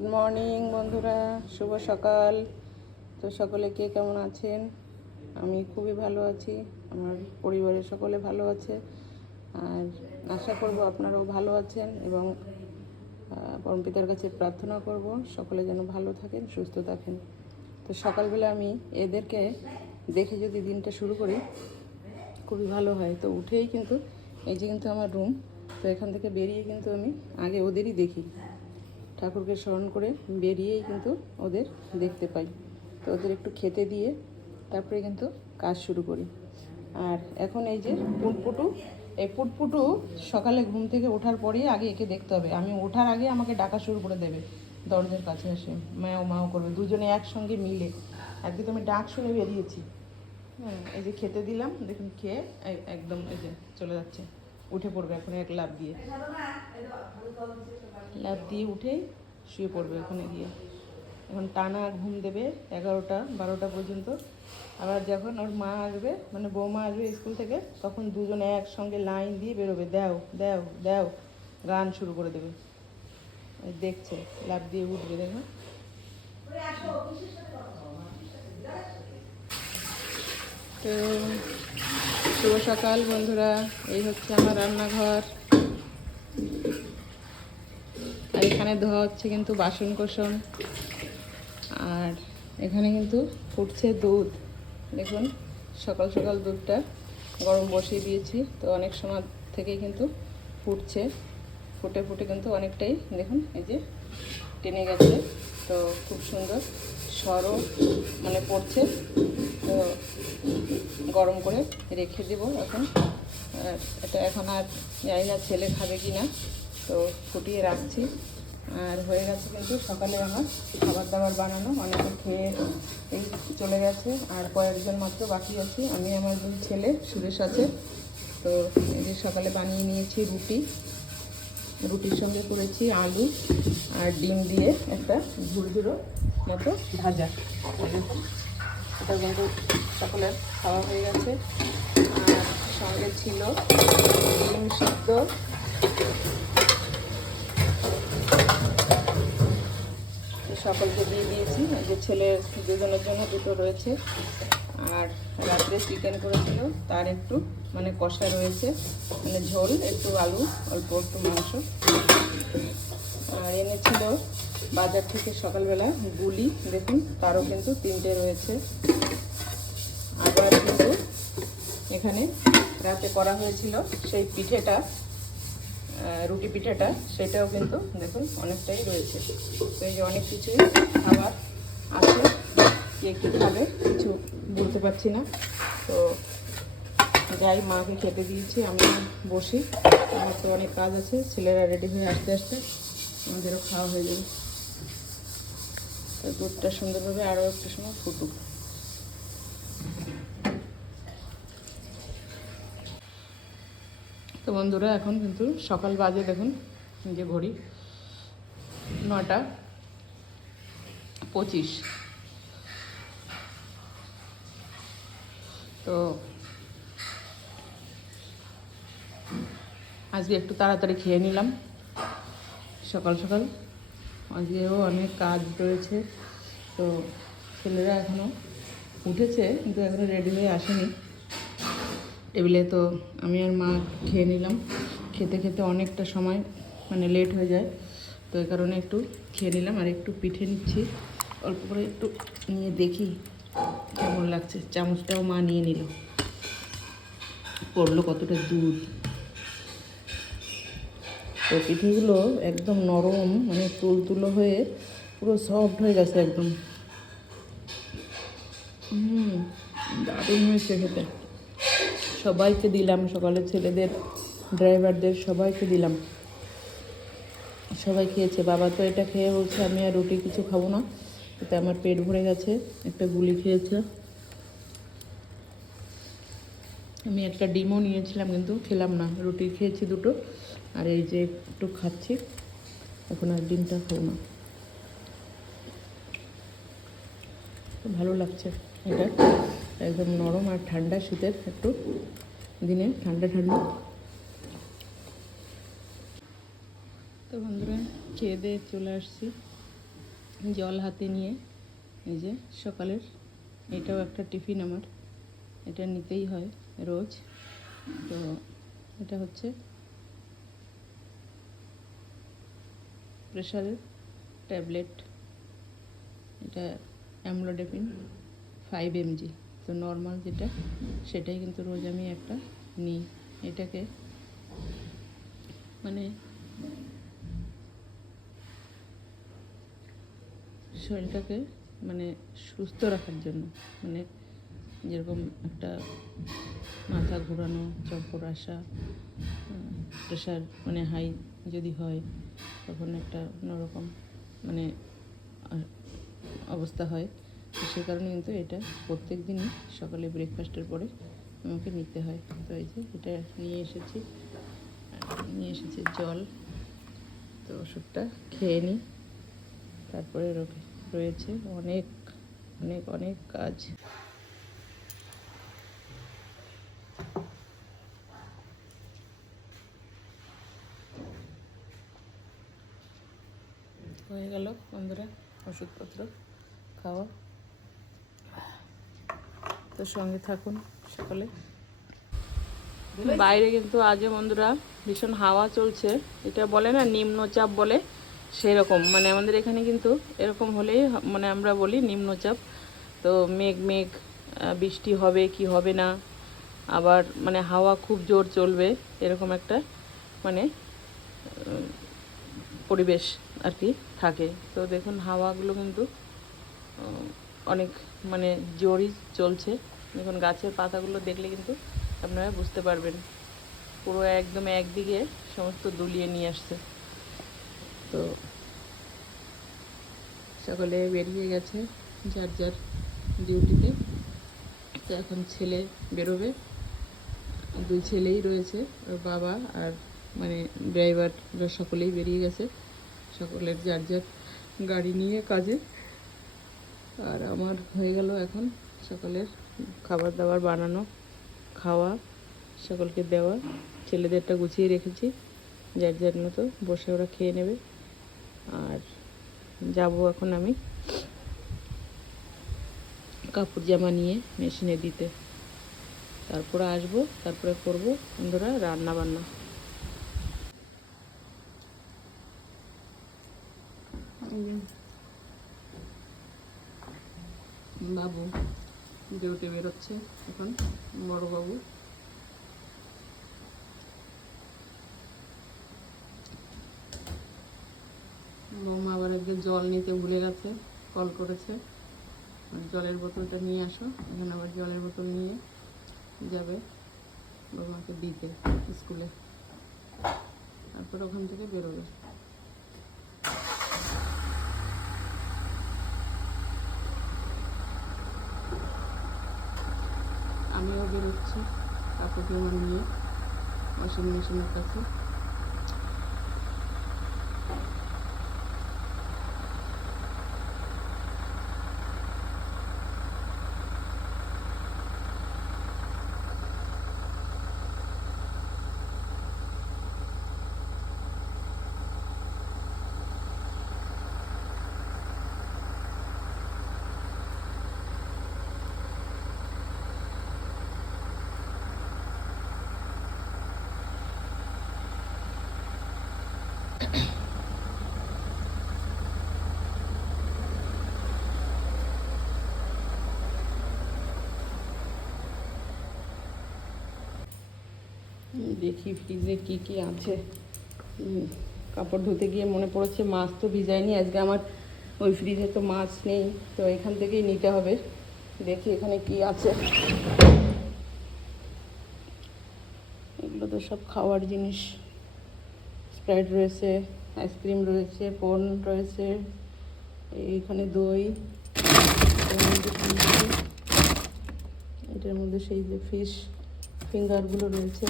Good morning বন্ধুরা, শুভ সকাল। তো সকলে কে কেমন আছেন? আমি খুবই ভালো আছি, আমার পরিবারের সকলে ভালো আছে। আর আশা করব আপনারাও ভালো আছেন এবং পরমপিতার কাছে প্রার্থনা করব সকলে যেন ভালো থাকেন, সুস্থ থাকেন। তো সকালবেলা আমি এদেরকে দেখে যদি দিনটা শুরু করি খুবই ভালো হয়। তো উঠেই কিন্তু এই যে কিন্তু আমার রুম, তো এখান থেকে বেরিয়ে কিন্তু আমি আগে ওদেরই দেখি, ঠাকুরকে স্মরণ করে বেরিয়েই কিন্তু ওদের দেখতে পাই। তো ওদের একটু খেতে দিয়ে তারপরে কিন্তু কাজ শুরু করি। আর এখন এই যে পুটপুটু, এই পুটপুটু সকালে ঘুম থেকে ওঠার পরেই আগে একে দেখতে হবে। আমি ওঠার আগে আমাকে ডাকা শুরু করে দেবে, দরজার কাছে এসে ম্যাও মাও করবে, দুজনে একসঙ্গে মিলে। আজকে তো আমি ডাক শুনে বেরিয়েছি। এই যে খেতে দিলাম, দেখুন খেয়ে একদম এই যে চলে যাচ্ছে, উঠে পড়বে এখন এক লাফ দিয়ে, উঠেই শুয়ে পড়বে ওখানে গিয়ে। এখন টানা ঘুম দেবে 11টা 12টা পর্যন্ত। আবার যখন ওর মা আসবে, মানে বৌমা আসবে স্কুল থেকে, তখন দুজনে একসঙ্গে লাইন দিয়ে বেরোবে, দেও দেও দেও, গান শুরু করে দেবে। দেখছে, লাফ দিয়ে উঠবে, দেখো। তো শুভ সকাল বন্ধুরা, এই হচ্ছে আমার রান্নাঘর। আর এখানে ধোয়া হচ্ছে কিন্তু বাসন কোসন। আর এখানে কিন্তু ফুটছে দুধ, দেখুন সকাল সকাল দুধটা গরম বসিয়ে দিয়েছি। তো অনেক সময় থেকেই কিন্তু ফুটছে, ফুটে ফুটে কিন্তু অনেকটাই দেখুন এই যে টেনে গেছে। তো খুব সুন্দর সরও মানে পড়ছে। তো গরম করে রেখে দেবো এখন। এটা এখন আর জানি না ছেলে খাবে কি না, তো ফুটিয়ে রাখছি। আর হয়ে গেছে কিন্তু সকালে আমার খাবার দাবার বানানো, অনেকে খেয়ে এই চলে গেছে, আর কয়েকজন মাত্র বাকি আছে। আমি আমার দুই ছেলে সুরেশ আছে। তো এই যে সকালে বানিয়ে নিয়েছি রুটি, রুটির সঙ্গে করেছি আলু আর ডিম দিয়ে একটা ঝুড়ো মতো ভাজা। এটা কিন্তু সকলের খাওয়া হয়ে গেছে। আর সঙ্গে ছিল ডিম সিদ্ধ, সকলকে দিয়ে দিয়েছি। যে ছেলের দুজনের জন্য দুটো রয়েছে। আর রাত্রে চিকেন করেছিল, তার একটু মানে কষা রয়েছে, মানে ঝোল, একটু আলু, অল্প একটু মাংস। আর এনেছিল বাজার থেকে সকালবেলা গুলি, দেখুন তারও কিন্তু 3টে রয়েছে। আবার কিন্তু এখানে রাতে করা হয়েছিল সেই পিঠেটা, রুটি পিঠাটা, সেটাও কিন্তু দেখুন অনেকটাই রয়েছে। তো এই যে অনেক কিছুই খাবার আছে, কে কী খাবে কিছু বলতে পারছি না। তো যাই, মাকে খেতে দিয়েছি, আমি বসি, আমার তো অনেক কাজ আছে। ছেলেরা রেডি হয়ে আস্তে আস্তে আমাদেরও খাওয়া হয়ে যাবে। তো দুধটা সুন্দরভাবে আরও একটু সময় ফুটুক। তো বন্ধুরা এখন কিন্তু সকাল বাজে, দেখুন যে ঘড়ি 9টা 25। তো আজকে একটু তাড়াতাড়ি খেয়ে নিলাম সকাল সকাল, আজকেও অনেক কাজ রয়েছে। তো ছেলেরা এখনও উঠেছে কিন্তু এখনও রেডি হয়ে আসেনি টেবিলে। তো আমি আর মা খেয়ে নিলাম, খেতে খেতে অনেকটা সময় মানে লেট হয়ে যায়, তো এই কারণে একটু খেয়ে নিলাম। আর একটু পিঠে নিচ্ছি, অল্প করে একটু নিয়ে দেখি কেমন লাগছে। চামচটাও মা নিয়ে নিল, পড়লো কতটা দুধ। তো পিঠেগুলো একদম নরম, মানে তুলতুলো হয়ে পুরো সফট হয়ে গেছে একদম। দারুণ হয়েছে খেতে। সবাইকে দিলাম, সকালে ছেলেদের, ড্রাইভারদের সবাইকে দিলাম, সবাই খেয়েছে। বাবা তো এটা খেয়ে বলছে আমি আর রুটি কিছু খাবো না, এতে আমার পেট ভরে গেছে। একটা গুলি খেয়েছে, আমি একটা ডিমও নিয়েছিলাম কিন্তু খেলাম না, রুটি খেয়েছি দুটো। আর এই যে একটু খাচ্ছি, এখন আর ডিমটা খাবো না। ভালো লাগছে এটা, একদম নরম আর ঠান্ডা, শীতের একটু দিনে ঠান্ডা ঠান্ডা। তো বন্ধুরা খেয়ে দিয়ে চলে আসছি জল হাতে নিয়ে এই যে সকালের এটাও একটা টিফিন আমার, এটা নিতেই হয় রোজ। তো এটা হচ্ছে প্রেশারের ট্যাবলেট, এটা অ্যামলোডেপিন 5 mg। তো নর্মাল যেটা সেটাই কিন্তু রোজ আমি একটা নিই। এটাকে মানে শরীরটাকে মানে সুস্থ রাখার জন্য, মানে যেরকম একটা মাথা ঘোরানো, চক্কর আসা, প্রেশার মানে হাই যদি হয় তখন একটা অন্যরকম মানে অবস্থা হয়। তো সেই কারণে কিন্তু এটা প্রত্যেক দিনই সকালে ব্রেকফাস্টের পরে আমাকে নিতে হয়। তো এই যে এটা নিয়ে এসেছি জল। তো ওষুধটা খেয়ে নিই, তারপরে রয়েছে অনেক অনেক অনেক কাজ। হয়ে গেল বন্ধুরা ওষুধপত্র খাওয়া। তো সঙ্গে থাকুন সকলে। বাইরে কিন্তু আজও বন্ধুরা ভীষণ হাওয়া চলছে, এটা বলে না নিম্নচাপ বলে, সেরকম মানে আমাদের এখানে কিন্তু এরকম হলেই মানে আমরা বলি নিম্নচাপ। তো মেঘ মেঘ, বৃষ্টি হবে কি হবে না, আবার মানে হাওয়া খুব জোর চলবে, এরকম একটা মানে পরিবেশ আর কি থাকে। তো দেখুন হাওয়াগুলো কিন্তু অনেক মানে জোরই চলছে। দেখুন গাছের পাতাগুলো দেখলে কিন্তু আপনারা বুঝতে পারবেন, পুরো একদম একদিকে সমস্ত দুলিয়ে নিয়ে আসছে। তো সকলে বেরিয়ে গেছে যার যার ডিউটিতে। তো এখন ছেলে বেরোবে, 2 ছেলেই রয়েছে, ওর বাবা আর মানে ড্রাইভাররা সকলেই বেরিয়ে গেছে, সকলের যার যার গাড়ি নিয়ে কাজে। আর আমার হয়ে গেল এখন সকালের খাবার দাবার বানানো, খাওয়া, সকলকে দেওয়া। ছেলেদেরটা গুছিয়ে রেখেছি, যার যার মতো বসে ওরা খেয়ে নেবে। আর যাব এখন আমি কাপড় জামা নিয়ে মেশিনে দিতে, তারপরে আসবো, তারপরে করব বন্ধুরা রান্না বান্না। বাবু ডিউটি বেরোচ্ছে এখন, বড় বাবু। বৌমা আবার একদিন জল নিতে ভুলে গেছে, কল করেছে জলের বোতলটা নিয়ে আসো। এখন আবার জলের বোতল নিয়ে যাবে বৌমাকে দিতে স্কুলে, তারপর ওখান থেকে বেরোবে। আমিও বেরোচ্ছি কাপড় জামা নিয়ে ওয়াশিং মেশিনের কাছে। দেখি ফ্রিজে কি কি আছে। কাপড় ধুতে গিয়ে মনে পড়েছে মাছ তো ভিজায়নি আজকে আমার, ওই ফ্রিজে তো মাছ নেই, তো এখান থেকেই নিতে হবে। দেখি এখানে কি আছে। এগুলো তো সব খাওয়ার জিনিস, স্প্রাইট রয়েছে, আইসক্রিম রয়েছে, কোন রয়েছে, এইখানে দই, এটার মধ্যে সেই যে ফিশ ফিঙ্গারগুলো রয়েছে।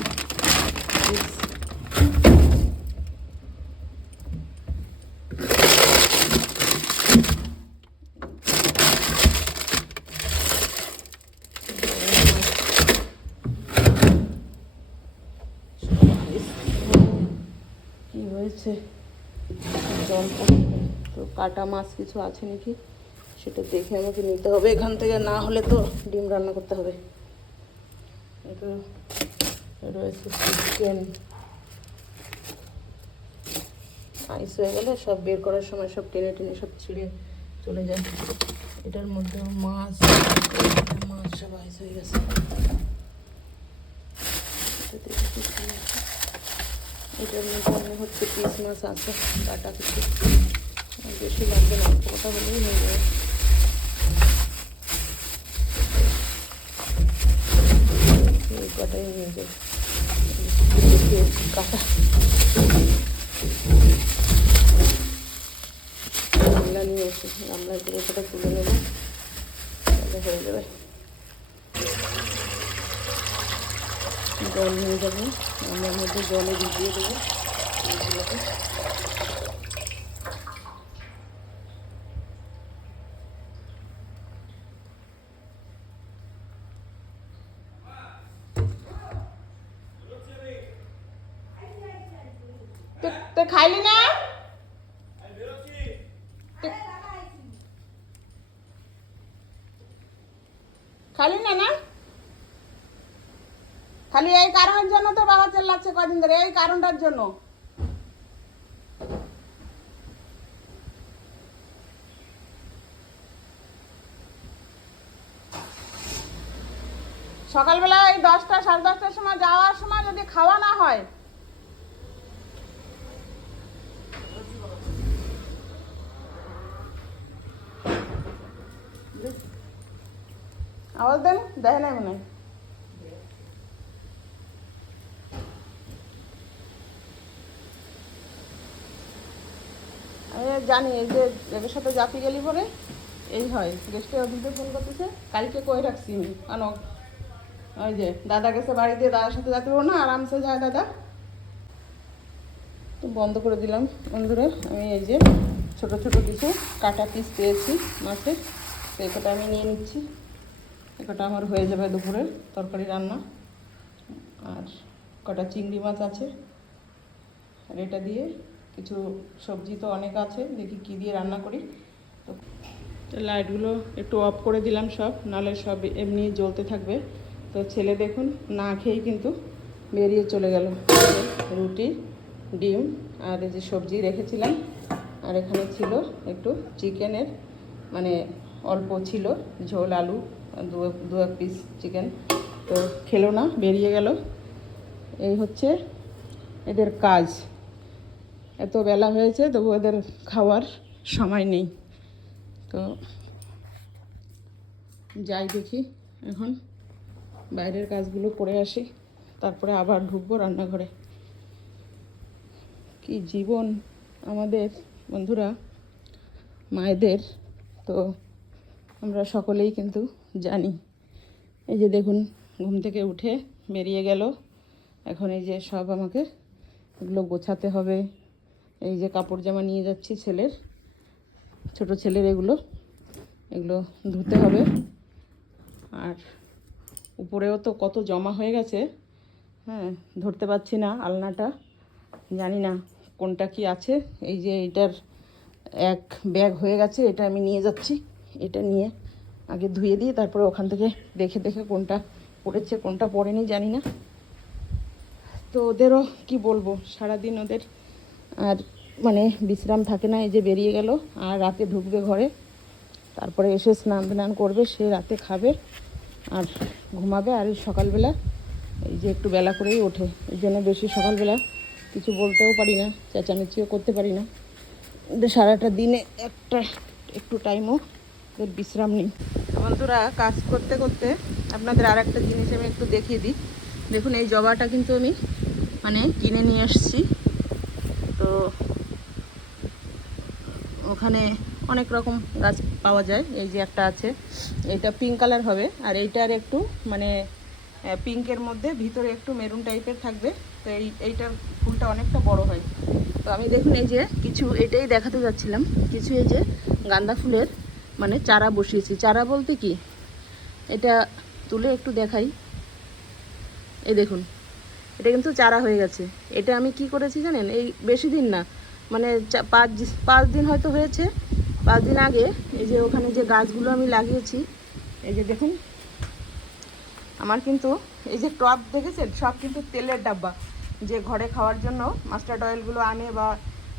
কি হয়েছে জল পড়ছে, তো তো কাটা মাছ কিছু আছে নাকি সেটা দেখে আমাকে নিতে হবে এখান থেকে, না হলে তো ডিম রান্না করতে হবে। এটা রয়েছে চিকেন, আইস হয়ে গেলে সব বের করার সময় সব টেনে টেনে সব ছিঁড়ে চলে যায়। এটার মধ্যে মাছ মাছ সব আইস হয়ে গেছে। এটার মধ্যে মনে হচ্ছে পিস মাছ আছে, কাটা কিছু বেশি লাগবে না, অল্প কটা হলেই হয়ে যাবে। এই কটাই নিয়ে যাবে কাটা। গামলা নিয়ে এসে গামলার করে কটা তুলে নেবো, তাহলে হয়ে যাবে। জল নিয়ে যাবো, গামলার মধ্যে জলে ভিজিয়ে দেবো এগুলোকে। তো খাইলি না? খালি না না খালি এই কারণের জন্য তো বাবা চেল্লাচ্ছে কদিন ধরে, এই কারণটার জন্য। সকালবেলা এই 10টা 10:30টার সময় যাওয়ার সময় যদি খাওয়া না হয়, আওয়াজ দেন, দেখে নাই মনে হয়। আমি জানি এই যে এদের সাথে জাতি গেলি পরে এই হয়, গেস্টে ওদিকে ফোন করতেছে, কালকে কই রাখছি আমি অনক, ওই যে দাদা গেছে বাড়ি দিয়ে, দাদার সাথে যাতে না আরামসে যায় দাদা। তো বন্ধ করে দিলাম বন্ধুরা। আমি এই যে ছোট ছোট কিছু কাটা পিস পেয়েছি মাছের, তো এই কটা আমি নিয়ে নিচ্ছি। কটা আমার হয়ে যাবে দুপুরের তরকারি রান্না। আর কটা চিংড়ি মাছ আছে, আর এটা দিয়ে কিছু সবজি তো অনেক আছে, দেখি কি দিয়ে রান্না করি। তো লাইটগুলো একটু অফ করে দিলাম সব, নাহলে সব এমনি জ্বলতে থাকবে। তো ছেলে দেখুন না খেয়েই কিন্তু বেরিয়ে চলে গেল। রুটি, ডিম আর এই যে সবজি রেখেছিলাম, আর এখানে ছিল একটু চিকেনের, মানে অল্প ছিল ঝোল, আলু দু এক পিস চিকেন। তো খেলো না, বেরিয়ে গেল। এই হচ্ছে এদের কাজ। এত বেলা হয়েছে তবু এদের খাওয়ার সময় নেই। তো যাই দেখি এখন বাইরের কাজগুলো করে আসি, তারপরে আবার ঢুকবো রান্নাঘরে। কি জীবন আমাদের বন্ধুরা, মায়েদের। তো আমরা সকলেই কিন্তু জানি। এই যে দেখুন ঘুম থেকে উঠে বেরিয়ে গেল। এখন এই যে সব আমাকে এগুলো গোছাতে হবে। এই যে কাপড় জামা নিয়ে যাচ্ছি ছেলের, ছোট ছেলের, এগুলো ধুতে হবে। আর উপরেও তো কত জমা হয়ে গেছে, হ্যাঁ ধরতে পারছি না আলনাটা, জানি না কোনটা কি আছে। এই যে এটার এক ব্যাগ হয়ে গেছে, এটা আমি নিয়ে যাচ্ছি। এটা নিয়ে আগে ধুয়ে দিয়ে তারপরে ওখান থেকে দেখে দেখে কোনটা পড়েছে কোনটা পড়েনি জানি না। তো ওদেরও কি বলবো, সারাদিন ওদের আর মানে বিশ্রাম থাকে না। এই যে বেরিয়ে গেল, আর রাতে ঢুকবে ঘরে, তারপরে এসে স্নান করবে, সে রাতে খাবে আর ঘুমাবে। আর এই সকালবেলা এই যে একটু বেলা করেই ওঠে, এই জন্য বেশি সকালবেলা কিছু বলতেও পারি না, চেঁচামেচিও করতে পারি না। সারাটা দিনে একটু টাইমও বিশ্রাম নেই। বন্ধুরা কাজ করতে করতে আপনাদের আর একটা জিনিস আমি একটু দেখিয়ে দিই। দেখুন এই জবাটা কিন্তু আমি মানে কিনে নিয়ে আসছি। তো ওখানে অনেক রকম গাছ পাওয়া যায়। এই যে একটা আছে, এটা পিঙ্ক কালার হবে, আর এইটার একটু মানে পিঙ্কের মধ্যে ভিতরে একটু মেরুন টাইপের থাকবে। তো এইটার ফুলটা অনেকটা বড় হয়। তো আমি দেখুন এই যে কিছু, এটাই দেখাতে যাচ্ছিলাম, কিছু এই যে গাঁদা ফুলের মানে চারা বসিয়েছি। চারা বলতে কি, এটা তুলে একটু দেখাই। এই দেখুন এটা কিন্তু চারা হয়ে গেছে। এটা আমি কি করেছি জানেন, এই বেশি দিন না, মানে 5 দিন হয়তো হয়েছে। 5 দিন আগে এই যে ওখানে যে গাছগুলো আমি লাগিয়েছি, এই যে দেখুন আমার কিন্তু এই যে টব দেখেছেন, সব কিন্তু তেলের ডাব্বা। যে ঘরে খাওয়ার জন্য মাস্টার্ড অয়েলগুলো আনে বা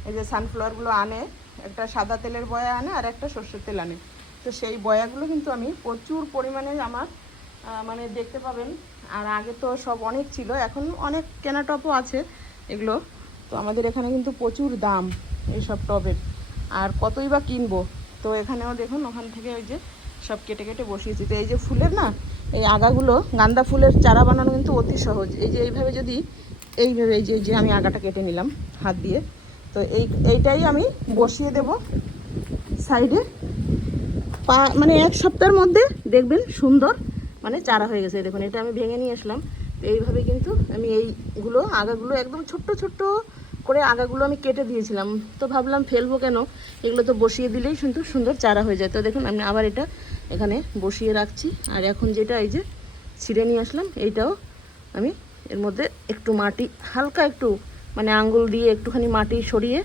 এই যে সানফ্লাওয়ারগুলো আনে, একটা সাদা তেলের বয়া আনে আর একটা সর্ষের তেল আনে। তো সেই বয়াগুলো কিন্তু আমি প্রচুর পরিমাণে আমার মানে দেখতে পাবেন। আর আগে তো সব অনেক ছিল, এখন অনেক কেনা টপও আছে এগুলো। তো আমাদের এখানে কিন্তু প্রচুর দাম এইসব টবের, আর কতই বা কিনবো। তো এখানেও দেখুন ওখান থেকে ওই যে সব কেটে কেটে বসিয়েছি। তো এই যে ফুলের না এই আগাগুলো, গাঁদা ফুলের চারা বানানো কিন্তু অতি সহজ। এই যে এইভাবে যদি এইভাবে এই যে আমি আগাটা কেটে নিলাম হাত দিয়ে, তো এইটাই আমি বসিয়ে দেব সাইডে। মানে 1 সপ্তাহের মধ্যে দেখবেন সুন্দর মানে চারা হয়ে গেছে। দেখুন এটা আমি ভেঙে নিয়ে আসলাম। তো এইভাবে কিন্তু আমি এইগুলো আগাগুলো একদম ছোট্ট ছোট্ট করে আগাগুলো আমি কেটে দিয়েছিলাম। তো ভাবলাম ফেলবো কেন, এগুলো তো বসিয়ে দিলেই কিন্তু সুন্দর চারা হয়ে যায়। তো দেখুন আমি আবার এটা এখানে বসিয়ে রাখছি। আর এখন যেটা এই যে ছিঁড়ে নিয়ে আসলাম, এইটাও আমি এর মধ্যে একটু মাটি হালকা একটু মানে আঙ্গুল দিয়ে একটুখানি মাটি সরিয়ে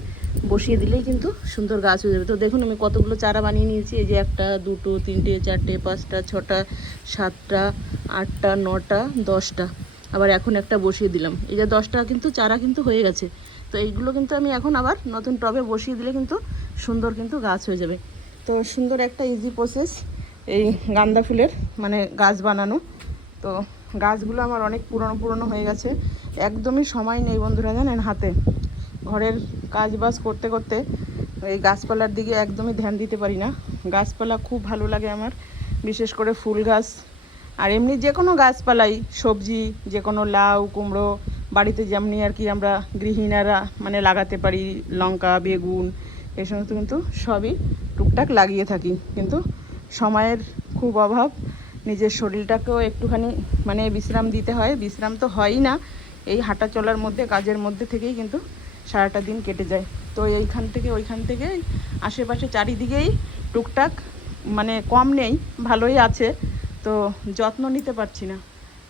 বসিয়ে দিলেই কিন্তু সুন্দর গাছ হয়ে যাবে। তো দেখুন আমি কতগুলো চারা বানিয়ে নিয়েছি। এই যে 1টা 2টো 3টে 4টে 5টা 6টা 7টা 8টা 9টা 10টা, আবার এখন একটা বসিয়ে দিলাম। এই যে 10টা কিন্তু চারা কিন্তু হয়ে গেছে। তো এইগুলো কিন্তু আমি এখন আবার নতুন টবে বসিয়ে দিলে কিন্তু সুন্দর কিন্তু গাছ হয়ে যাবে। তো সুন্দর একটা ইজি প্রসেস এই গাঁদা ফুলের মানে গাছ বানানো। তো গাছগুলো আমার অনেক পুরনো হয়ে গেছে, একদমই সময় নেই বন্ধুরা জানেন হাতে। ঘরের কাজ বাজ করতে করতে এই গাছপালার দিকে একদমই ধ্যান দিতে পারি না। গাছপালা খুব ভালো লাগে আমার, বিশেষ করে ফুল গাছ। আর এমনি যে কোনো গাছপালাই, সবজি যে কোনো লাউ কুমড়ো বাড়িতে যেমনি আর কি আমরা গৃহিণীরা মানে লাগাতে পারি, লঙ্কা বেগুন এই সমস্ত কিন্তু সবই টুকটাক লাগিয়ে থাকি। কিন্তু সময়ের খুব অভাব, নিজের শরীরটাকেও একটুখানি মানে বিশ্রাম দিতে হয়। বিশ্রাম তো হয়ই না, এই হাঁটা চলার মধ্যে কাজের মধ্যে থেকেই কিন্তু সারাটা দিন কেটে যায়। তো এইখান থেকে ওইখান থেকে আশেপাশে চারিদিকেই টুকটাক মানে কম নেই, ভালোই আছে। তো যত্ন নিতে পারছি না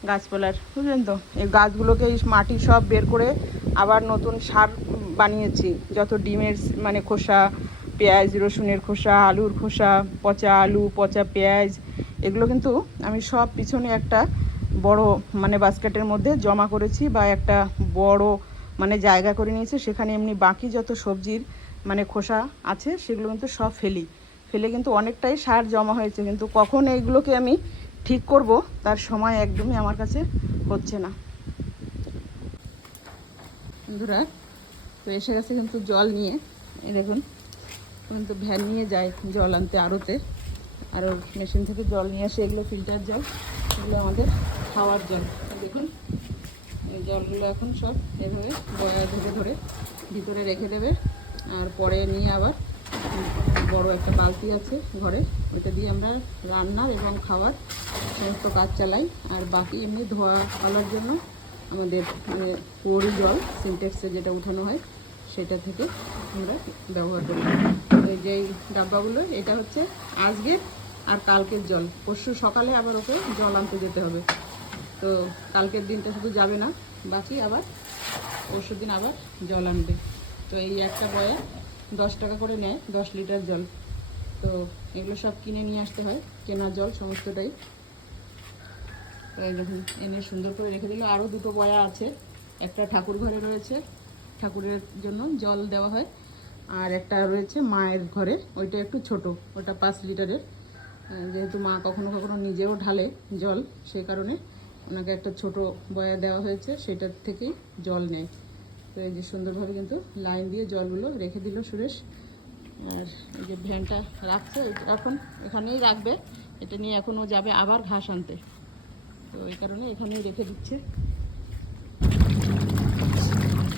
গাছপালার, বুঝলেন তো। এই গাছগুলোকে এই মাটি সব বের করে আবার নতুন সার বানিয়েছি। যত ডিমের মানে খোসা, পেঁয়াজ রসুনের খোসা, আলুর খোসা, পচা আলু পচা পেঁয়াজ, এগুলো কিন্তু আমি সব পিছনে একটা বড় মানে বাস্কেটের মধ্যে জমা করেছি, বা একটা বড় মানে জায়গা করে নিয়েছি। সেখানে এমনি বাকি যত সবজির মানে খোসা আছে সেগুলো কিন্তু সব ফেলে কিন্তু অনেকটাই সার জমা হয়েছে। কিন্তু কখন এইগুলোকে আমি ঠিক করব তার সময় একদমই আমার কাছে হচ্ছে না বন্ধুরা। তো এসে গেছে কিন্তু জল নিয়ে, এই দেখুন কিন্তু ভ্যান নিয়ে যায় জল আনতে আড়তে, আরও মেশিন থেকে জল নিয়ে আসে। এগুলো ফিল্টার জল, এগুলো আমাদের খাওয়ার জল। দেখুন এই জলগুলো এখন সব এভাবে বয়া ধরে ধরে ভিতরে রেখে দেবে। আর পরে নিয়ে আবার বড় একটা বালতি আছে ঘরে, ওইটা দিয়ে আমরা রান্নার এবং খাওয়ার সমস্ত কাজ চালাই। আর বাকি এমনি ধোয়া ফেলার জন্য আমাদের মানে কুয়োরই জল সিনটেক্সে যেটা উঠানো হয় সেটা থেকে আমরা ব্যবহার করি। এই যে ডাব্বাগুলো, এটা হচ্ছে আজকের আর কালকের জল। পরশু সকালে আবার ওকে জল আনতে যেতে হবে। তো কালকের দিনটা শুধু যাবে না, বাকি আবার পরশু দিন আবার জল আনবে। তো এই একটা বয়া 10 টাকা করে নেয় 10 লিটার জল। তো এগুলো সব কিনে নিয়ে আসতে হয়, কেনা জল সমস্তটাই। তো এই দেখুন এনে সুন্দর করে রেখে দিল। আরও 2টো বয়া আছে, একটা ঠাকুর ঘরে রয়েছে, ঠাকুরের জন্য জল দেওয়া হয়। আর একটা রয়েছে মায়ের ঘরে, ওইটা একটু ছোট, ওটা 5 লিটারের। যেহেতু মা কখনো কখনো নিজেও ঢালে জল, সেই কারণে ওনাকে একটা ছোট বয়া দেওয়া হয়েছে, সেটার থেকেই জল নেয়। তো এই যে সুন্দরভাবে কিন্তু লাইন দিয়ে জলগুলো রেখে দিল সুরেশ। আর এই যে ভ্যানটা রাখছে এখন এখানেই রাখবে, এটা নিয়ে এখন ও যাবে আবার ঘাস আনতে। তো এই কারণে এখানেই রেখে দিচ্ছে।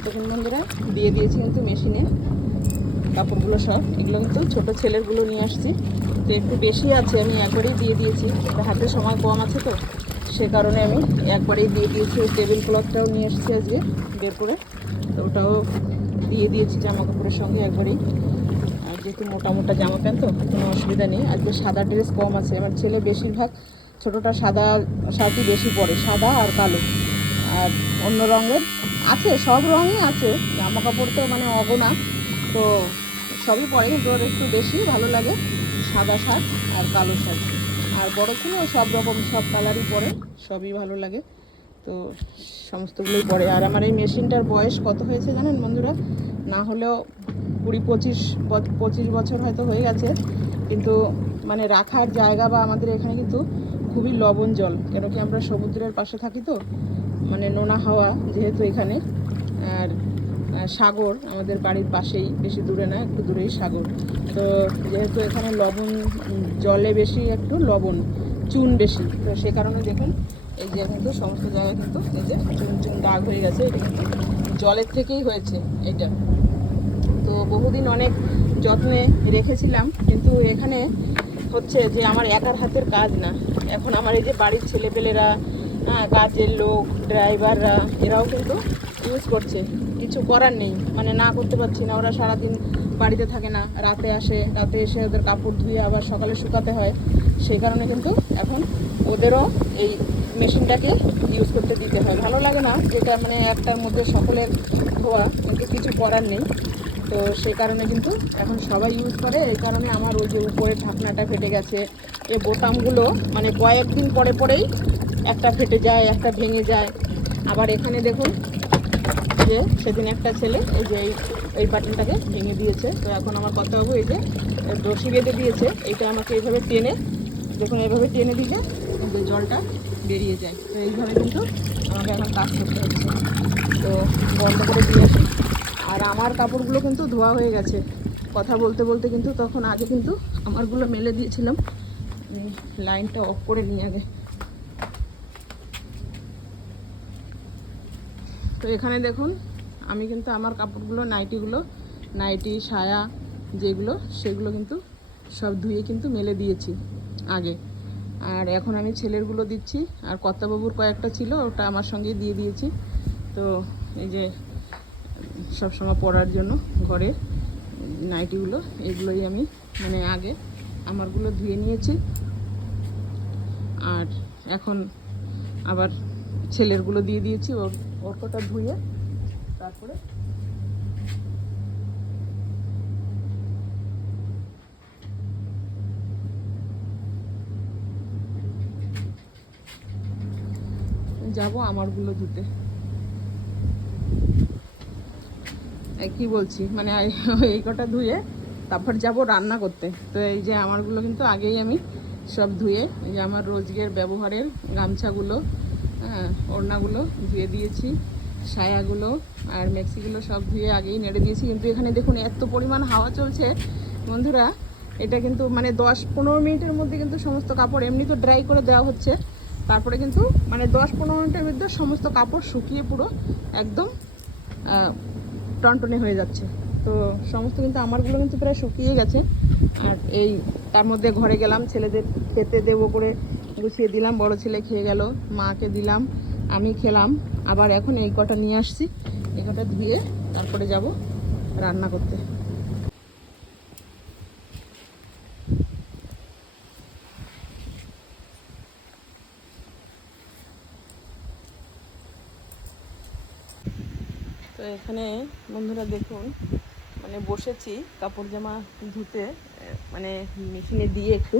তখন বন্ধুরা দিয়ে দিয়েছি কিন্তু মেশিনে কাপড়গুলো সব। এগুলো কিন্তু ছোটো ছেলেরগুলো নিয়ে আসছি, তো একটু বেশি আছে, আমি একবারেই দিয়ে দিয়েছি। হাতে সময় কম আছে তো সে কারণে আমি একবারেই দিয়ে দিয়েছি। টেবিল ক্লথটাও নিয়ে এসেছি আজকে বের করে, তো ওটাও দিয়ে দিয়েছি জামা কাপড়ের সঙ্গে একবারেই। আর যেহেতু মোটা মোটা জামা প্যান্ট তো কোনো অসুবিধা নেই। আজকে সাদা ড্রেস কম আছে, আমার ছেলে বেশিরভাগ ছোটোটা সাদা শার্টই বেশি পরে, সাদা আর কালো। আর অন্য রঙের আছে, সব রঙই আছে জামা কাপড়, তো মানে অগোনা। তো সবই পরে, কিন্তু ওর একটু বেশি ভালো লাগে সাদা শাক আর কালো শাক। আর বড় ছেলে সব রকম সব কালারই পরে, সবই ভালো লাগে। তো সমস্তগুলোই পড়ে। আর আমার এই মেশিনটার বয়স কত হয়েছে জানেন বন্ধুরা? না হলেও 20-25 বছর হয়তো হয়ে গেছে, কিন্তু মানে রাখার জায়গা বা আমাদের এখানে কিন্তু খুবই লবণ জল, কেন কি আমরা সমুদ্রের পাশে থাকি, তো মানে নোনা হাওয়া যেহেতু এখানে। আর সাগর আমাদের বাড়ির পাশেই, বেশি দূরে না, একটু দূরেই সাগর। তো যেহেতু এখানে লবণ জলে বেশি, একটু লবণ চুন বেশি, তো সে কারণে দেখুন এই যে কিন্তু সমস্ত জায়গায় কিন্তু এই যে চুন চুন দাগ হয়ে গেছে। এটা কিন্তু জলের থেকেই হয়েছে এটা। তো বহুদিন অনেক যত্নে রেখেছিলাম, কিন্তু এখানে হচ্ছে যে আমার একার হাতের কাজ না। এখন আমার এই যে বাড়ির ছেলেপেলেরা, কাজের লোক, ড্রাইভাররা, এরাও কিন্তু ইউজ করছে। কিছু করার নেই, মানে না করতে পারছি না। ওরা সারাদিন বাড়িতে থাকে না, রাতে আসে, রাতে এসে ওদের কাপড় ধুয়ে আবার সকালে শুকাতে হয়। সেই কারণে কিন্তু এখন ওদেরও এই মেশিনটাকে ইউজ করতে দিতে হয়। ভালো লাগে না যেটা মানে একটার মধ্যে সকলের ধোয়া, কিন্তু কিছু করার নেই। তো সেই কারণে কিন্তু এখন সবাই ইউজ করে। এই কারণে আমার ওই যে উপরের ঢাকনাটা ফেটে গেছে। এই বোতামগুলো মানে কয়েকদিন পরে পরেই একটা ফেটে যায়, একটা ভেঙে যায়। আবার এখানে দেখুন যে সেদিন একটা ছেলে এই যে এই বাটনটাকে ভেঙে দিয়েছে। তো এখন আমার কথা হবো, এই যে রশি বেঁধে দিয়েছে, এইটা আমাকে এইভাবে টেনে, দেখুন এইভাবে টেনে দিলে কিন্তু জলটা বেরিয়ে যায়। তো এইভাবে কিন্তু আমাকে এখন কাজ করতে হচ্ছে। তো বন্ধ করে দিয়ে আসি। আর আমার কাপড়গুলো কিন্তু ধোয়া হয়ে গেছে। কথা বলতে বলতে কিন্তু তখন আগে কিন্তু আমারগুলো মেলে দিয়েছিলাম। লাইনটা অফ করে নিয়ে আগে। তো এখানে দেখুন আমি কিন্তু আমার কাপড়গুলো, নাইটি সায়া যেগুলো, সেগুলো কিন্তু সব ধুয়ে কিন্তু মেলে দিয়েছি আগে। আর এখন আমি ছেলেরগুলো দিচ্ছি। আর কর্তাবাবুর কয়েকটা ছিল, ওটা আমার সঙ্গে দিয়ে দিয়েছি। তো এই যে সবসময় পরার জন্য ঘরে নাইটিগুলো, এগুলোই আমি মানে আগে আমারগুলো ধুয়ে নিয়েছি। আর এখন আবার ছেলেরগুলো দিয়ে দিয়েছি, ওর কটা ধুয়ে তারপরে যাব আমারগুলো ধুতে। কি বলছি, মানে এই কটা ধুয়ে তারপর যাব রান্না করতে। তো এই যে আমারগুলো কিন্তু আগেই আমি সব ধুয়ে, এই যে আমার রোজগের ব্যবহারের গামছাগুলো, ওড়নাগুলো ধুয়ে দিয়েছি, সায়াগুলো আর মেক্সিগুলো সব ধুয়ে আগেই নেড়ে দিয়েছি। কিন্তু এখানে দেখুন এত পরিমাণ হাওয়া চলছে বন্ধুরা, এটা কিন্তু মানে 10-15 মিনিটের মধ্যে কিন্তু সমস্ত কাপড়, এমনি তো ড্রাই করে দেওয়া হচ্ছে, তারপরে কিন্তু মানে 10-15 মিনিটের মধ্যে সমস্ত কাপড় শুকিয়ে পুরো একদম টনটনে হয়ে যাচ্ছে। তো সমস্ত কিন্তু আমারগুলো কিন্তু প্রায় শুকিয়ে গেছে। আর এই তার মধ্যে ঘরে গেলাম, ছেলেদের খেতে দেবো করে গুছিয়ে দিলাম, বড় ছেলে খেয়ে গেল, মাকে দিলাম, আমি খেলাম। আবার এখন এই কটা নিয়ে আসছি, এই কটা ধুয়ে তারপরে যাব রান্না করতে। তো এখানে বন্ধুরা দেখুন মানে বসেছি কাপড় জামা ধুতে, মানে মেশিনে দিয়ে একটু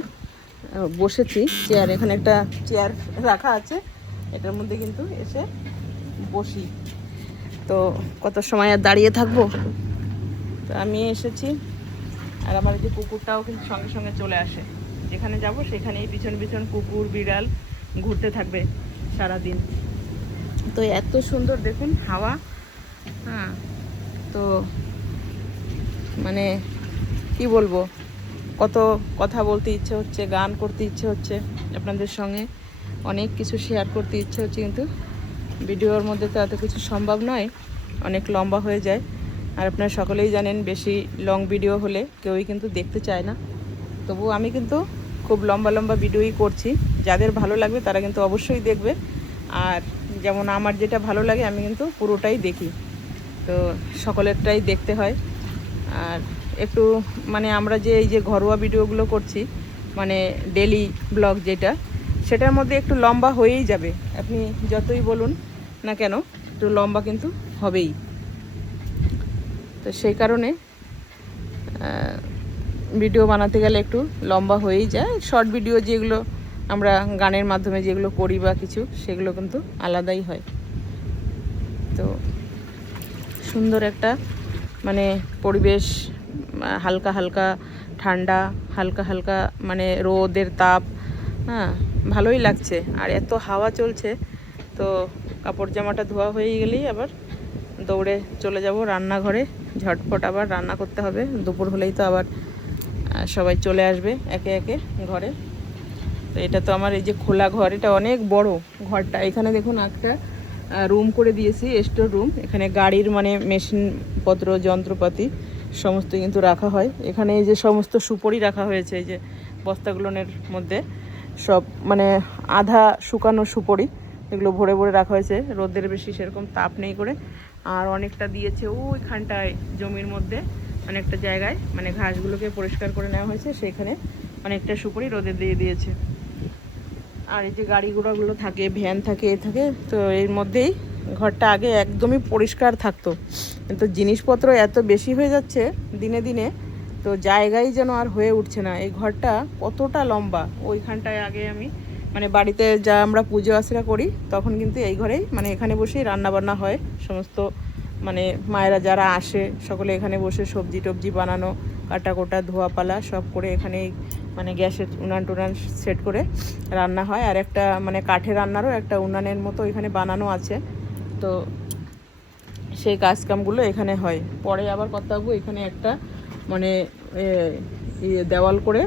বসেছি চেয়ার, এখানে একটা চেয়ার রাখা আছে, এটার মধ্যে কিন্তু এসে বসি। তো কত সময় আর দাঁড়িয়ে থাকবো। তো আমি এসেছি, আর আমার এই যে কুকুরটাও কিন্তু সঙ্গে সঙ্গে চলে আসে, যেখানে যাব সেখানেই পিছন পিছন কুকুর বিড়াল ঘুরতে থাকবে সারাদিন। তো এত সুন্দর দেখুন হাওয়া, হ্যাঁ। তো মানে কি বলবো, কত কথা বলতে ইচ্ছে হচ্ছে, গান করতে ইচ্ছে হচ্ছে, আপনাদের সঙ্গে অনেক কিছু শেয়ার করতে ইচ্ছে হচ্ছে, কিন্তু ভিডিওর মধ্যে তো এত কিছু সম্ভব নয়, অনেক লম্বা হয়ে যায়। আর আপনারা সকলেই জানেন বেশি লং ভিডিও হলে কেউই কিন্তু দেখতে চায় না। তবু আমি কিন্তু খুব লম্বা লম্বা ভিডিওই করছি, যাদের ভালো লাগবে তারা কিন্তু অবশ্যই দেখবে। আর যেমন আমার যেটা ভালো লাগে আমি কিন্তু পুরোটাই দেখি, তো সকলেরটাই দেখতে হয়। আর একটু মানে আমরা যে এই যে ঘরোয়া ভিডিওগুলো করছি, মানে ডেলি ব্লগ যেটা, সেটার মধ্যে একটু লম্বা হয়েই যাবে, আপনি যতই বলুন না কেন একটু লম্বা কিন্তু হবেই। তো সেই কারণে ভিডিও বানাতে গেলে একটু লম্বা হয়েই যায়। শর্ট ভিডিও যেগুলো আমরা গানের মাধ্যমে যেগুলো করি বা কিছু, সেগুলো কিন্তু আলাদাই হয়। তো সুন্দর একটা মানে পরিবেশ, হালকা হালকা ঠান্ডা, হালকা হালকা মানে রোদের তাপ, হ্যাঁ ভালোই লাগছে। আর এত হাওয়া চলছে, তো কাপড় জামাটা ধোয়া হয়ে গেলেই আবার দৌড়ে চলে যাব রান্নাঘরে। ঝটপট আবার রান্না করতে হবে, দুপুর হলেই তো আবার সবাই চলে আসবে একে একে ঘরে। তো এটা তো আমার এই যে খোলা ঘর, এটা অনেক বড় ঘরটা। এখানে দেখুন একটা রুম করে দিয়েছি, স্টোর রুম। এখানে গাড়ির মানে মেশিনপত্র, যন্ত্রপাতি সমস্ত কিন্তু রাখা হয়। এখানে এই যে সমস্ত সুপরি রাখা হয়েছে, এই যে বস্তাগুলোনের মধ্যে সব মানে আধা শুকানো সুপরি, এগুলো ভরে ভরে রাখা হয়েছে। রোদের বেশি সেরকম তাপ নেই করে। আর অনেকটা দিয়েছে ওইখানটায় জমির মধ্যে, অনেকটা জায়গায় মানে ঘাসগুলোকে পরিষ্কার করে নেওয়া হয়েছে, সেখানে অনেকটা সুপরি রোদে দিয়ে দিয়েছে। আর এই যে গাড়ি ঘোড়াগুলো থাকে, ভ্যান থাকে, এ থাকে, তো এর মধ্যেই ঘরটা আগে একদমই পরিষ্কার থাকতো। কিন্তু জিনিসপত্র এত বেশি হয়ে যাচ্ছে দিনে দিনে, তো জায়গায় যেন আর হয়ে উঠছে না। এই ঘরটা কতটা লম্বা, ওইখানটায় আগে আমি মানে বাড়িতে যা আমরা পুজো আশ্রা করি, তখন কিন্তু এই ঘরেই মানে এখানে বসেই রান্না বান্না হয়। সমস্ত মানে মায়েরা যারা আসে সকলে এখানে বসে সবজি টবজি বানানো, কাটা কোটা, ধোয়া পালা সব করে এখানেই মানে গ্যাসের উনান টুনান সেট করে রান্না হয়। আর একটা মানে কাঠে রান্নারও একটা উনানের মতো এখানে বানানো আছে, তো সেই কাজকামগুলো এখানে হয়। পরে আবার কর্তাবাবু এখানে একটা মানে দেওয়াল করে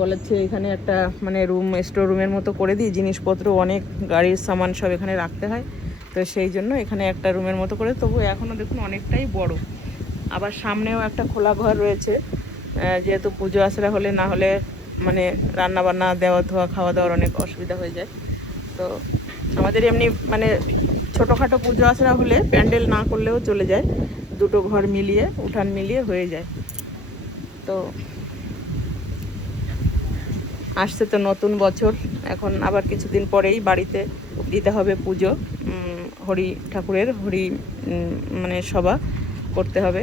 বলেছে এখানে একটা মানে রুম, স্টোর রুমের মতো করে দিই, জিনিসপত্র অনেক গাড়ির সামান সব এখানে রাখতে হয়, তো সেই জন্য এখানে একটা রুমের মতো করে। তবু এখনও দেখুন অনেকটাই বড়। আবার সামনেও একটা খোলা ঘর রয়েছে, যেহেতু পুজো আশ্রা হলে না হলে মানে রান্না বান্না, দেওয়া ধোয়া, খাওয়া দাওয়ার অনেক অসুবিধা হয়ে যায়। তো আমাদের এমনি মানে ছোটোখাটো পুজো আশ্রা হলে প্যান্ডেল না করলেও চলে যায়, দুটো ঘর মিলিয়ে, উঠান মিলিয়ে হয়ে যায়। তো আসছে তো নতুন বছর, এখন আবার কিছুদিন পরেই বাড়িতে দিতে হবে পুজো, হরি ঠাকুরের হরি মানে সভা করতে হবে।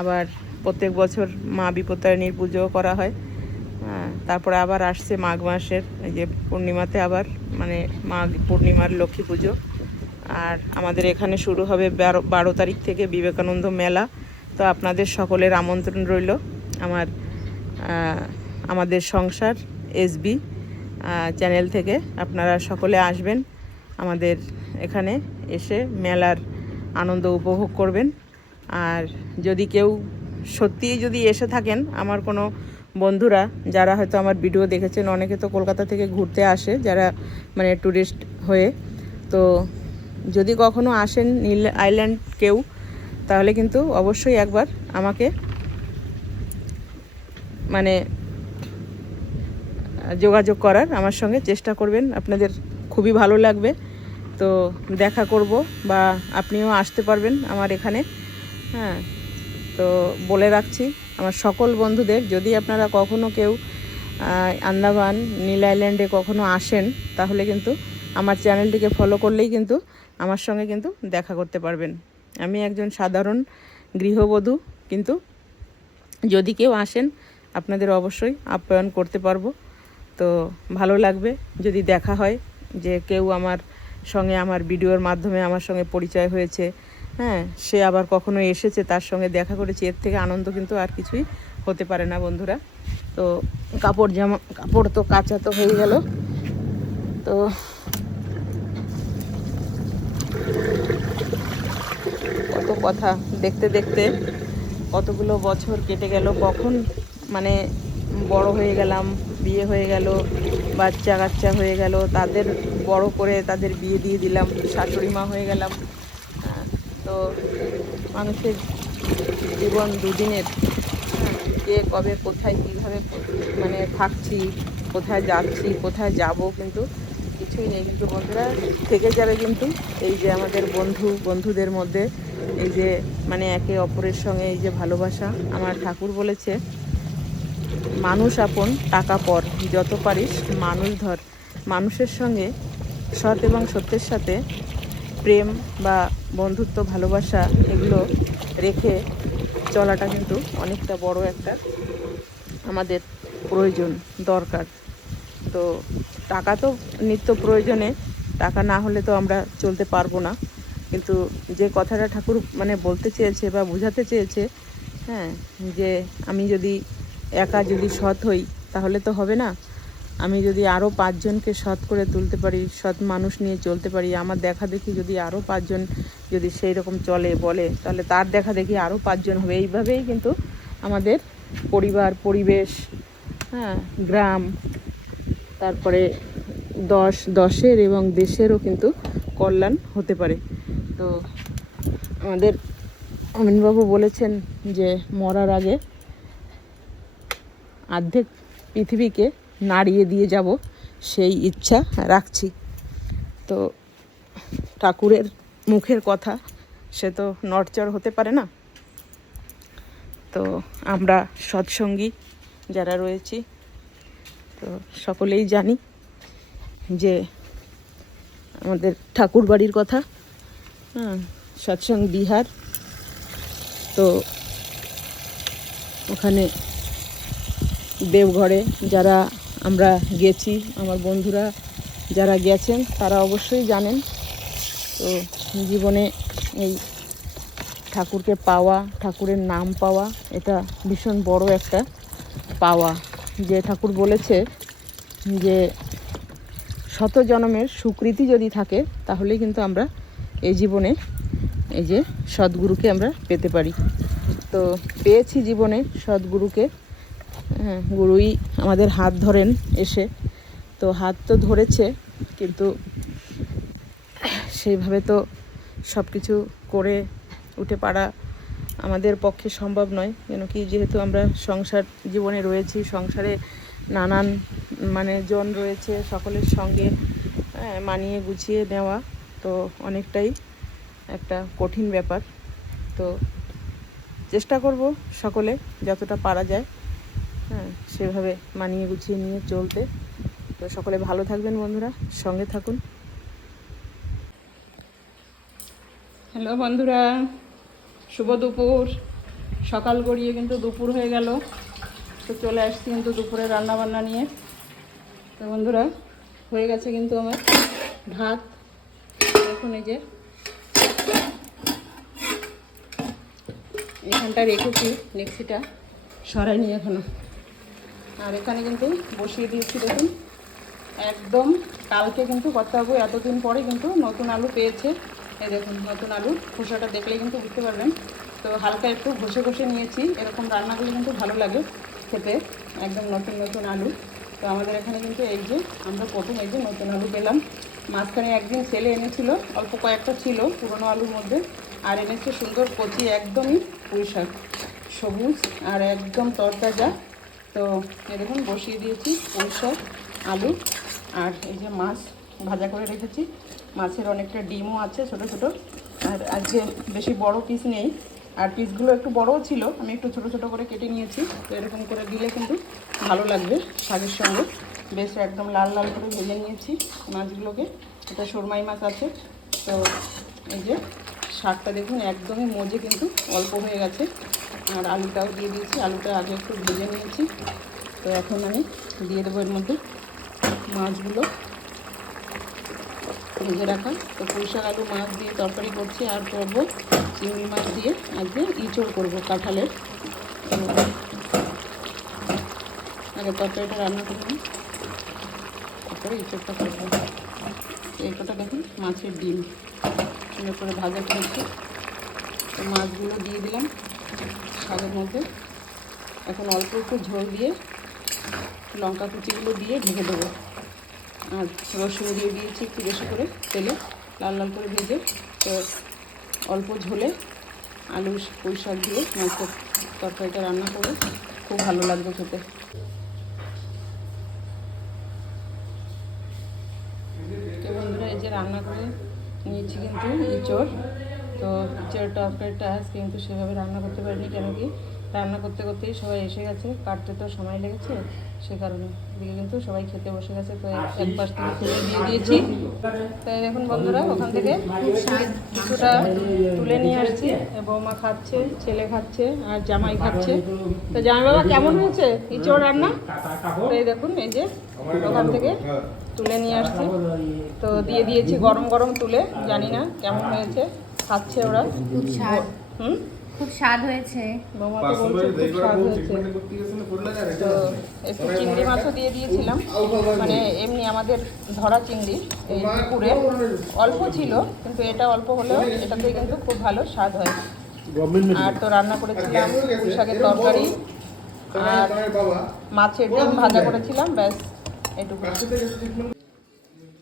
আবার প্রত্যেক বছর মা বিপত্তারিণীর পুজো করা হয়। তারপরে আবার আসছে মাঘ মাসের এই যে পূর্ণিমাতে আবার মানে মাঘ পূর্ণিমার লক্ষ্মী পুজো। আর আমাদের এখানে শুরু হবে 12 তারিখ থেকে বিবেকানন্দ মেলা। তো আপনাদের সকলের আমন্ত্রণ রইল আমাদের সংসার এসবি চ্যানেল থেকে। আপনারা সকলে আসবেন আমাদের এখানে, এসে মেলার আনন্দ উপভোগ করবেন। আর যদি কেউ সত্যিই যদি এসে থাকেন, আমার কোনো বন্ধুরা যারা হয়তো আমার ভিডিও দেখেছেন, অনেকে তো কলকাতা থেকে ঘুরতে আসে যারা মানে ট্যুরিস্ট হয়ে, তো যদি কখনো আসেন নীল আইল্যান্ড কেউ, তাহলে কিন্তু অবশ্যই একবার আমাকে মানে যোগাযোগ করার, আমার সঙ্গে চেষ্টা করবেন, আপনাদের খুবই ভালো লাগবে। তো দেখা করব বা আপনিও আসতে পারবেন আমার এখানে। হ্যাঁ, তো বলে রাখছি আমার সকল বন্ধুদের, যদি আপনারা কখনো কেউ আন্দামান নীল আইল্যান্ডে কখনো আসেন, তাহলে কিন্তু আমার চ্যানেলটিকে ফলো করলেই কিন্তু আমার সঙ্গে কিন্তু দেখা করতে পারবেন। আমি একজন সাধারণ গৃহবধূ, কিন্তু যদি কেউ আসেন আপনাদের অবশ্যই আপ্যায়ন করতে পারবো। তো ভালো লাগবে যদি দেখা হয় যে কেউ আমার সঙ্গে আমার ভিডিওর মাধ্যমে আমার সঙ্গে পরিচয় হয়েছে, হ্যাঁ, সে আবার কখনো এসেছে, তার সঙ্গে দেখা করেছি, এর থেকে আনন্দ কিন্তু আর কিছুই হতে পারে না বন্ধুরা। তো কাপড় তো কাচা তো হয়ে গেল। তো কত কথা দেখতে দেখতে কতগুলো বছর কেটে গেল, কখন মানে বড় হয়ে গেলাম, বিয়ে হয়ে গেল, বাচ্চা কাচ্চা হয়ে গেল, তাদের বড় করে তাদের বিয়ে দিয়ে দিলাম, শাশুড়ি মা হয়ে গেলাম। তো মানুষের জীবন দুদিনের, কে কবে কোথায় কীভাবে মানে থাকছি, কোথায় যাচ্ছি, কোথায় যাব, কিন্তু কিছুই নেই। কিন্তু বন্ধুরা থেকে যাবে কিন্তু এই যে আমাদের বন্ধুদের মধ্যে এই যে মানে একে অপরের সঙ্গে এই যে ভালোবাসা। আমার ঠাকুর বলেছে, মানুষ আপন টাকা পর, যত পারিস মানুষ ধর। মানুষের সঙ্গে সৎ এবং সত্যের সাথে প্রেম বা বন্ধুত্ব, ভালোবাসা এগুলো রেখে চলাটা কিন্তু অনেকটা বড় একটা আমাদের প্রয়োজন, দরকার। তো টাকা তো নিত্য প্রয়োজনে, টাকা না হলে তো আমরা চলতে পারবো না। কিন্তু যে কথাটা ঠাকুর মানে বলতে চেয়েছে বা বোঝাতে চেয়েছে, হ্যাঁ, যে আমি যদি একা যদি সৎ হই তাহলে তো হবে না। আমি যদি আরও 5 জনকে সৎ করে তুলতে পারি, সৎ মানুষ নিয়ে চলতে পারি, আমার দেখা দেখি যদি আরও 5 জন যদি সেই রকম চলে বলে, তাহলে তার দেখা দেখি আরও 5 জন হবে। এইভাবেই কিন্তু আমাদের পরিবার, পরিবেশ, হ্যাঁ, গ্রাম, তারপরে দশের এবং দেশেরও কিন্তু কল্যাণ হতে পারে। তো আমাদের অমিনবাবু বলেছেন যে মরার আগে অর্ধেক পৃথিবীকে নাড়িয়ে দিয়ে যাব, সেই ইচ্ছা রাখছি। তো ঠাকুরের মুখের কথা, সে তো নড়চড় হতে পারে না। তো আমরা সৎসঙ্গী যারা রয়েছি, তো সকলেই জানি যে আমাদের ঠাকুর বাড়ির কথা, হ্যাঁ, সৎসঙ্গ বিহার। তো ওখানে দেওঘরে যারা আমরা গেছি, আমার বন্ধুরা যারা গেছেন তারা অবশ্যই জানেন। তো জীবনে এই ঠাকুরকে পাওয়া, ঠাকুরের নাম পাওয়া, এটা ভীষণ বড় একটা পাওয়া। যে ঠাকুর বলেছে যে শত জন্মের সুকৃতি যদি থাকে তাহলেই কিন্তু আমরা এই জীবনে এই যে সদ্গুরুকে আমরা পেতে পারি। তো পেয়েছি জীবনে সদ্গুরুকে, হ্যাঁ, গুরুই আমাদের হাত ধরেন এসে। তো হাত তো ধরেছে, কিন্তু সেইভাবে তো সব কিছু করে উঠে পারা আমাদের পক্ষে সম্ভব নয়। কেন কি, যেহেতু আমরা সংসার জীবনে রয়েছি, সংসারে নানান মানে জন রয়েছে, সকলের সঙ্গে মানিয়ে গুছিয়ে নেওয়া তো অনেকটাই একটা কঠিন ব্যাপার। তো চেষ্টা করব সকলে যতটা পারা যায়, হ্যাঁ, সেভাবে মানিয়ে গুছিয়ে নিয়ে চলতে। তো সকলে ভালো থাকবেন বন্ধুরা, সঙ্গে থাকুন। হ্যালো বন্ধুরা, শুভ দুপুর। সকাল গড়িয়ে কিন্তু দুপুর হয়ে গেল। তো চলে আসছি কিন্তু দুপুরে রান্নাবান্না নিয়ে। তো বন্ধুরা, হয়ে গেছে কিন্তু আমার ভাত। এখন এই যে এখানটা রেখেছি, ডেকচিটা সরাইনি এখনো। আর এখানে কিন্তু বসিয়ে দিয়েছি, দেখুন একদম কালকে কিন্তু কর্তাবাবু এতদিন পরে কিন্তু নতুন আলু পেয়েছে। এই দেখুন নতুন আলু, খোসাটা দেখলেই কিন্তু বুঝতে পারবেন। তো হালকা একটু ঘষে ঘষে নিয়েছি, এরকম রান্নাগুলো কিন্তু ভালো লাগে খেতে, একদম নতুন নতুন আলু। তো আমাদের এখানে কিন্তু এই যে আমরা প্রথম এই যে নতুন আলু পেলাম। মাঝখানে একদিন ছেলে এনেছিল, অল্প কয়েকটা ছিল পুরনো আলুর মধ্যে, আর এনেছে সুন্দর কচি একদমই পুঁই শাক, সবুজ আর একদম তরতাজা। তো এই দেখুন বসিয়ে দিয়েছি পুঁই শাক, আলু, আর এই যে মাছ ভাজা করে রেখেছি। মাছের অনেকটা ডিমও আছে ছোট ছোট, আর আজকে বেশি বড় পিস নেই, আর পিসগুলো একটু বড়ও ছিল, আমি একটু ছোট ছোট করে কেটে নিয়েছি। তো এরকম করে দিলে কিন্তু ভালো লাগবে শাকের সঙ্গে। বেশ একদম লাল লাল করে ভেজে নিয়েছি মাছগুলোকে। এটা সুরমাই মাছ আছে। তো এই যে শাকটা দেখুন একদমই মজে কিন্তু অল্প হয়ে গেছে, আর আলুটাও দিয়ে দিয়েছি। আলুটা আগে একটু ভেজে নিয়েছি। তো এখন আমি দিয়ে দেবো এর মধ্যে মাছগুলো ভেজে রাখা। তো পুঁই শাক, আলু, মাছ দিয়ে তরকারি করছি, আর করবো চিংড়ি মাছ দিয়ে আজকে ইঁচড় করবো কাঁঠালের। আগে তরকারিটা রান্না করে নিই, তারপরে ইঁচড়টা করবো। এই কটা দেখুন মাছের ডিম সুন্দর করে ভাজা করেছি। তো মাছগুলো দিয়ে দিলাম শাকের মধ্যে। এখন অল্প একটু ঝোল দিয়ে লঙ্কা কুচিগুলো দিয়ে ঢেকে দেবো। আর রসুন দিয়ে দিয়েছি একটু বেশি করে তেলে, লাল লাল করে ভেজে। তো অল্প ঝোলে আলু পুঁই শাক দিয়ে মাছের তরকারিটা রান্না করে খুব ভালো লাগবে খেতে। তো বন্ধুরা, এই যে রান্না করে নিয়েছি কিন্তু ইঁচড়। তো ইঁচড় তরকারিটা আজকে কিন্তু সেভাবে রান্না করতে পারিনি, কেন কি রান্না করতে করতেই সবাই এসে গেছে, কাটতে তো সময় লেগেছে, সে কারণে এদিকে কিন্তু সবাই খেতে বসে গেছে। তো এক পাশ থেকে তুলে দিয়ে দিয়েছি। তাই দেখুন বন্ধুরা, ওখান থেকে কিছুটা তুলে নিয়ে আসছি, বৌমা খাচ্ছে, ছেলে খাচ্ছে আর জামাই খাচ্ছে। তো জামাই বাবা কেমন হয়েছে ইঁচড় রান্না? তো এই দেখুন, এই যে ওখান থেকে তুলে নিয়ে আসছি, তো দিয়ে দিয়েছি গরম গরম তুলে। জানি না কেমন হয়েছে, খাচ্ছে ওরা। খুব স্বাদ, হুম, খুব স্বাদ হয়েছে। বৌমা তো বলছে খুব স্বাদ হয়েছে। তো একটু চিংড়ি মাছও দিয়ে দিয়েছিলাম, মানে এমনি আমাদের ধরা চিংড়ি এই পুকুরে, অল্প ছিল কিন্তু এটা অল্প হলেও এটাতে কিন্তু খুব ভালো স্বাদ হয়। আর তো রান্না করেছিলাম পুঁই শাকের তরকারি আর মাছের ডিম ভাজা করেছিলাম, ব্যাস এটুকু।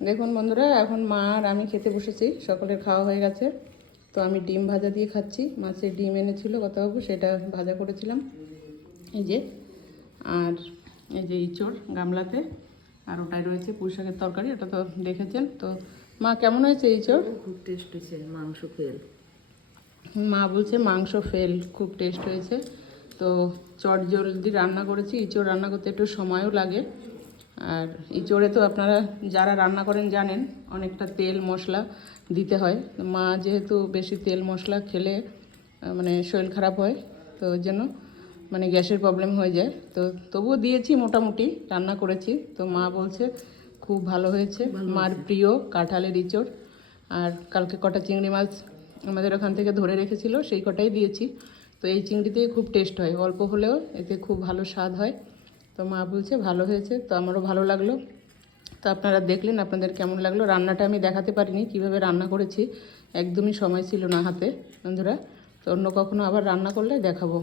দেখুন বন্ধুরা, এখন মা আর আমি খেতে বসেছি, সকলের খাওয়া হয়ে গেছে। তো আমি ডিম ভাজা দিয়ে খাচ্ছি, মাছের ডিম এনেছিল কথাবাবু, সেটা ভাজা করেছিলাম এই যে। আর এই যে ইঁচড় গামলাতে, আর ওটাই রয়েছে পুঁই শাকের তরকারি, ওটা তো দেখেছেন। তো মা কেমন হয়েছে ইঁচড়? খুব টেস্ট হয়েছে, মাংস ফেল। মা বলছে মাংস ফেল, খুব টেস্ট হয়েছে। তো চট জলদি রান্না করেছি, ইঁচড় রান্না করতে একটু সময়ও লাগে। আর ইঁচড়ে তো আপনারা যারা রান্না করেন জানেন অনেকটা তেল মশলা দিতে হয়। মা যেহেতু বেশি তেল মশলা খেলে মানে শরীর খারাপ হয়, তো ওই জন্য মানে গ্যাসের প্রবলেম হয়ে যায়। তো তবুও দিয়েছি, মোটামুটি রান্না করেছি। তো মা বলছে খুব ভালো হয়েছে, মার প্রিয় কাঁঠালের ইঁচড়। আর কালকে কটা চিংড়ি মাছ আমাদের ওখান থেকে ধরে রেখেছিল, সেই কটাই দিয়েছি। তো এই চিংড়িতেই খুব টেস্ট হয়, অল্প হলেও এতে খুব ভালো স্বাদ হয়। তো মা বলছে ভালো হয়েছে, তো আমারও ভালো লাগলো। তো আপনারা দেখলেন, আপনাদের কেমন লাগলো? রান্নাটা আমি দেখাতে পারিনি কিভাবে রান্না করেছি, একদমই সময় ছিল না হাতে বন্ধুরা। তো অন্য কখনো আবার রান্না করলে দেখাবো।